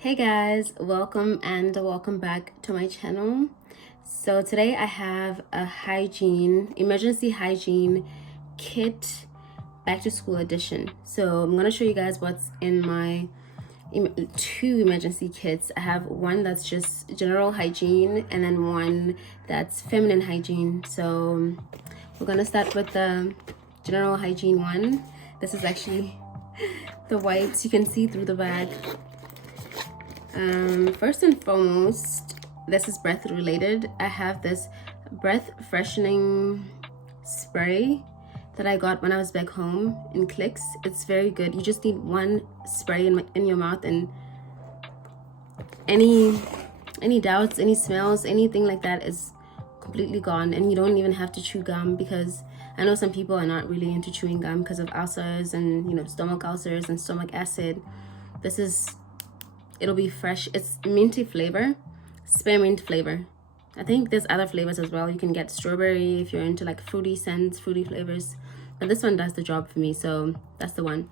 Hey guys, welcome and welcome back to my channel. So today I have a emergency hygiene kit back to school edition. So I'm gonna show you guys what's in my two emergency kits. I have one that's just general hygiene and then one that's feminine hygiene. So we're gonna start with the general hygiene one. This is actually the wipes. You can see through the bag. First and foremost, this is breath related. I have this breath freshening spray that I got when I was back home in Clicks. It's very good. You just need one spray in your mouth, and any doubts, any smells, anything like that is completely gone. And you don't even have to chew gum, because I know some people are not really into chewing gum because of ulcers and stomach ulcers and stomach acid. It'll be fresh. It's minty flavor, spearmint flavor. I think there's other flavors as well. You can get strawberry if you're into like fruity scents, fruity flavors. But this one does the job for me, so that's the one.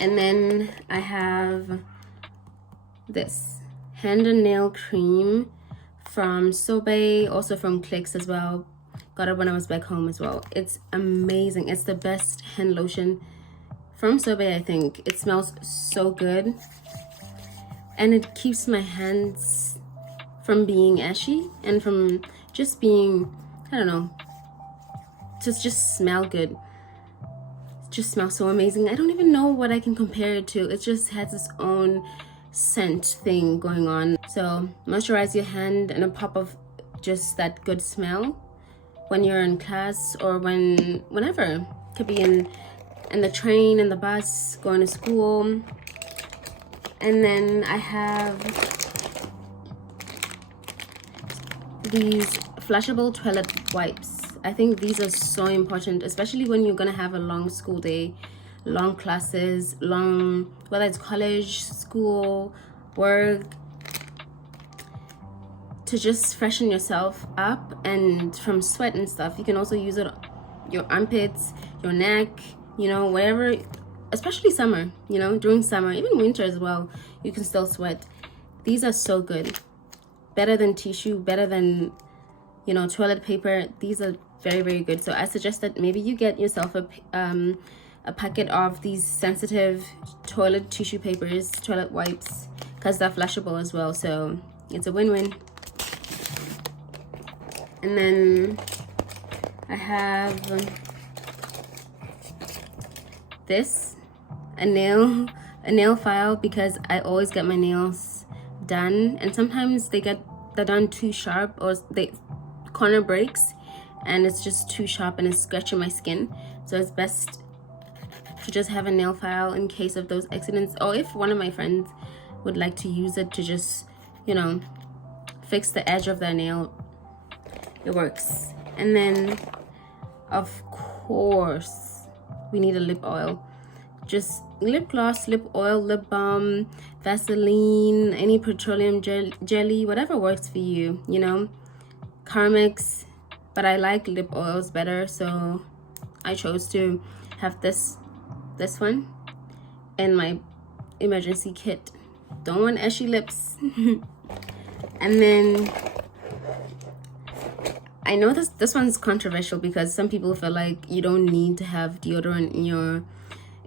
And then I have this hand and nail cream from Sobe, also from Clicks as well. Got it when I was back home as well. It's amazing. It's the best hand lotion from Sobe, I think. It smells so good. And it keeps my hands from being ashy and from just being, I don't know, just smell good. It just smells so amazing. I don't even know what I can compare it to. It just has its own scent thing going on. So moisturize your hand and a pop of just that good smell when you're in class or whenever. Could be in the train, in the bus, going to school. And then I have these flushable toilet wipes. I think these are so important, especially when you're gonna have a long school day, long classes, whether it's college, school, work, to just freshen yourself up and from sweat and stuff. You can also use it your armpits, your neck, wherever. Especially summer, during summer, even winter as well, you can still sweat. These are so good. Better than tissue, better than, toilet paper. These are very, very good. So I suggest that maybe you get yourself a packet of these sensitive toilet tissue papers, toilet wipes, because they're flushable as well. So it's a win-win. And then I have this. A nail file, because I always get my nails done, and sometimes they're done too sharp, or the corner breaks and it's just too sharp and it's scratching my skin. So it's best to just have a nail file in case of those accidents, or if one of my friends would like to use it to just fix the edge of their nail, it works. And then of course we need a lip oil. Just lip gloss, lip oil, lip balm, Vaseline, any petroleum jelly, whatever works for you, Carmex. But I like lip oils better, so I chose to have this one in my emergency kit. Don't want ashy lips. And then I know this one's controversial, because some people feel like you don't need to have deodorant in your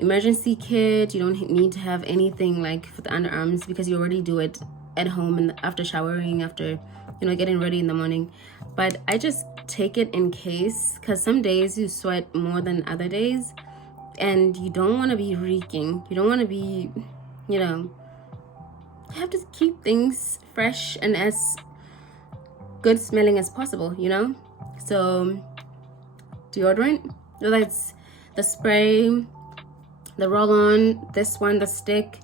emergency kit. You don't need to have anything like for the underarms, because you already do it at home and after showering, after getting ready in the morning. But I just take it in case, because some days you sweat more than other days, and you don't want to be reeking. You don't want to be, you have to keep things fresh and as good smelling as possible, So deodorant, whether it's the spray, the roll-on, this one, the stick,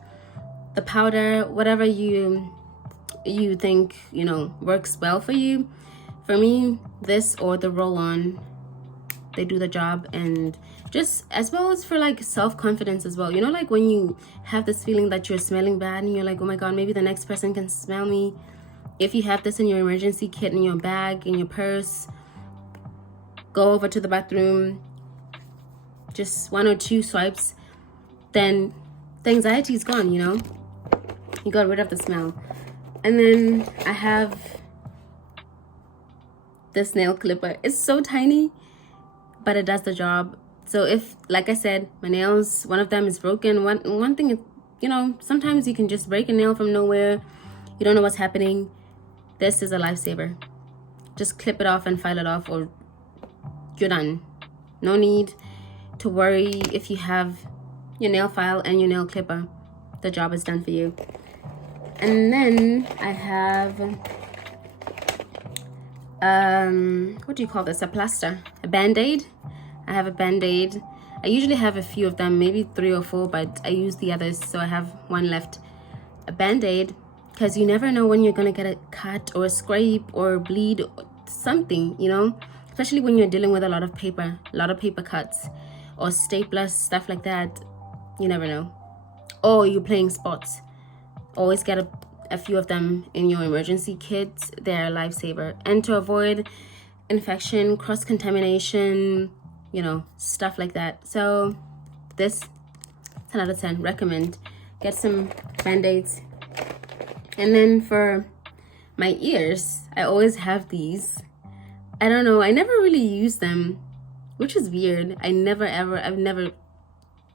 the powder, whatever you think works well for you. For me, this or the roll-on, they do the job. And just as well as for like self-confidence as well, like when you have this feeling that you're smelling bad and you're like, oh my god, maybe the next person can smell me. If you have this in your emergency kit, in your bag, in your purse, go over to the bathroom, just 1 or 2 swipes, then the anxiety is gone, You got rid of the smell. And then I have this nail clipper. It's so tiny, but it does the job. So if, like I said, my nails, one of them is broken. One thing is, you know, sometimes you can just break a nail from nowhere. You don't know what's happening. This is a lifesaver. Just clip it off and file it off, or you're done. No need to worry if you have your nail file and your nail clipper. The job is done for you. And then I have what do you call this? A plaster, a band-aid. I have a band-aid. I usually have a few of them, maybe 3 or 4, but I use the others, so I have one left. A band-aid, because you never know when you're gonna get a cut or a scrape or bleed or something, you know, especially when you're dealing with a lot of paper cuts or staplers, stuff like that. You never know. Or you're playing sports. Always get a few of them in your emergency kit. They're a lifesaver. And to avoid infection, cross-contamination, you know, stuff like that. So this 10 out of 10, recommend. Get some band-aids. And then for my ears, I always have these. I don't know, I never really use them, which is weird. I've never,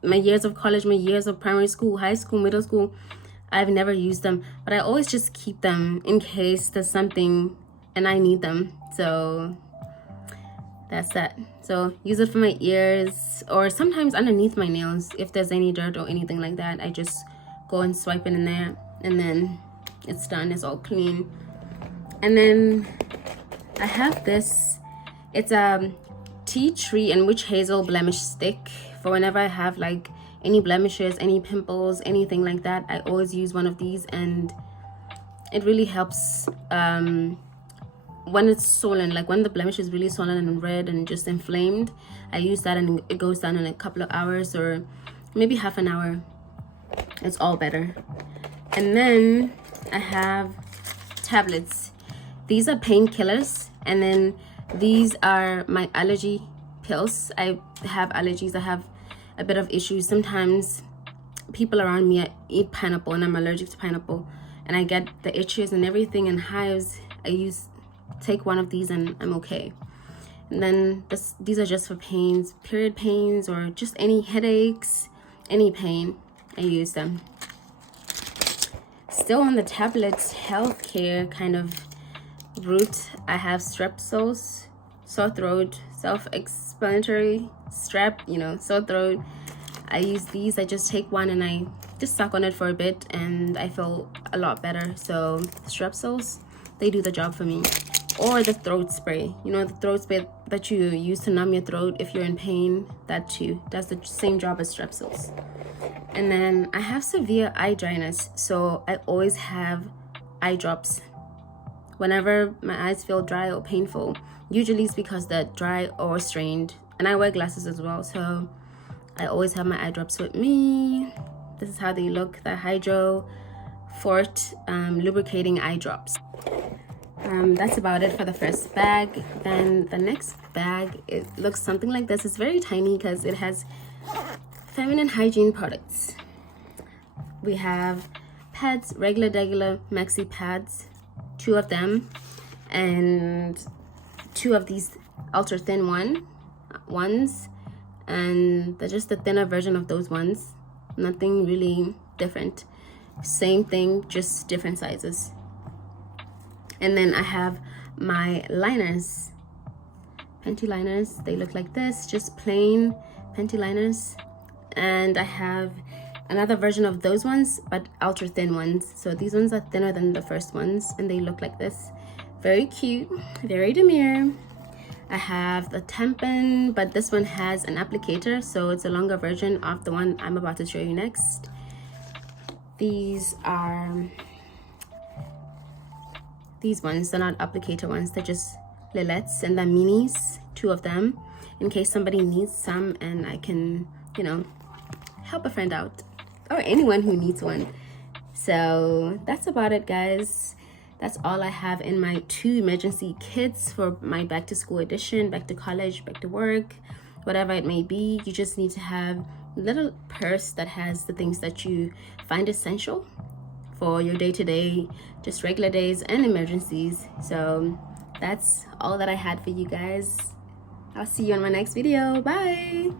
my years of college, my years of primary school, high school, middle school, I've never used them, but I always just keep them in case there's something and I need them. So that's that. So use it for my ears, or sometimes underneath my nails. If there's any dirt or anything like that, I just go and swipe it in there, and then it's done. It's all clean. And then I have this. It's a tea tree and witch hazel blemish stick for whenever I have like any blemishes, any pimples, anything like that. I always use one of these, and it really helps when it's swollen, like when the blemish is really swollen and red and just inflamed. I use that and it goes down in a couple of hours, or maybe half an hour. It's all better. And then I have tablets. These are painkillers, and then these are my allergy pills. I have allergies. I have a bit of issues. Sometimes people around me eat pineapple and I'm allergic to pineapple, and I get the itches and everything and hives. Take one of these and I'm okay. And then these are just for pains, period pains, or just any headaches, any pain. I use them. Still on the tablets, healthcare kind of route, I have strepsils, sore throat, self-explanatory, strep, you know, sore throat. I use these. I just take one and I just suck on it for a bit and I feel a lot better. So strepsils, they do the job for me. Or the throat spray, you know, the throat spray that you use to numb your throat if you're in pain, that too does the same job as strepsils. And then I have severe eye dryness, so I always have eye drops whenever my eyes feel dry or painful. Usually it's because they're dry or strained, and I wear glasses as well, so I always have my eye drops with me. This is how they look, the Hydro Fort lubricating eye drops. That's about it for the first bag. Then the next bag, it looks something like this. It's very tiny because it has feminine hygiene products. We have pads, regular maxi pads, 2 of them, and 2 of these ultra thin ones, and they're just a thinner version of those ones. Nothing really different. Same thing, just different sizes. And then I have my liners, panty liners. They look like this, just plain panty liners. And I have another version of those ones, but ultra thin ones. So these ones are thinner than the first ones, and they look like this. Very cute, very demure. I have the tampon, but this one has an applicator, so it's a longer version of the one I'm about to show you next. These are these ones. They're not applicator ones, they're just lillettes, and they're minis, 2 of them, in case somebody needs some and I can, you know, help a friend out, or anyone who needs one. So that's about it, guys. That's all I have in my 2 emergency kits for my back to school edition, back to college, back to work, whatever it may be. You just need to have a little purse that has the things that you find essential for your day-to-day, just regular days and emergencies. So that's all that I had for you guys. I'll see you on my next video. Bye.